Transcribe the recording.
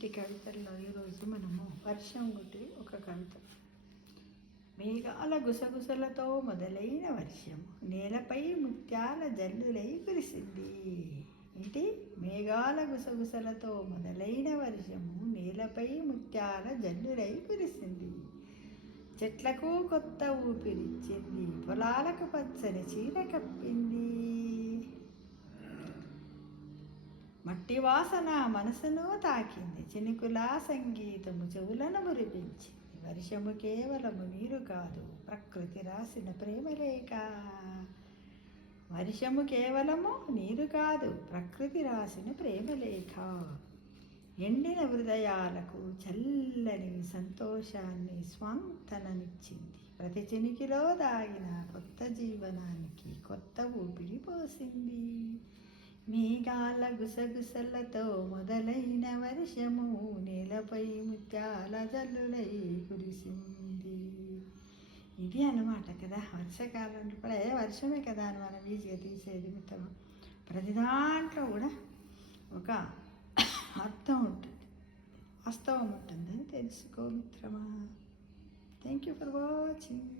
ఇంటి కవితల్లో ఈరోజు మనము వర్షం గుట్టి ఒక కవిత. మేఘాల గుసగుసలతో మొదలైన వర్షము నేలపై ముత్యాల జల్లులై కురిసింది. ఏంటి? మేఘాల గుసగుసలతో మొదలైన వర్షము నేలపై ముత్యాల జల్లులై కురిసింది. చెట్లకు కొత్త ఊపిరిచ్చింది, పొలాలకు పచ్చని చీర కప్పింది. మట్టి వాసన మనసును తాకింది, చినుకుల సంగీతము చెవులను మురిపించింది. వర్షము కేవలము నీరు కాదు, ప్రకృతి రాసిన ప్రేమలేఖ. వర్షము కేవలము నీరు కాదు, ప్రకృతి రాసిన ప్రేమలేఖ. ఎండిన హృదయాలకు చల్లని సంతోషాన్ని స్వాంతననిచ్చింది. ప్రతి చినికిలో దాగిన కొత్త జీవనానికి కొత్త ఊపిరి పోసింది. మేఘాల గుసగుసలతో మొదలైన వర్షము నేలపై ముత్యాల జల్లులై కురిసింది. ఇది అన్నమాట కదా. వర్షాకాలంలో కూడా వర్షమే కదా అని మనం ఈజీగా తీసేది మిత్రమా. ప్రతి దాంట్లో కూడా ఒక అర్థం ఉంటుంది, వాస్తవం ఉంటుందని తెలుసుకో మిత్రమా. Thank you for watching.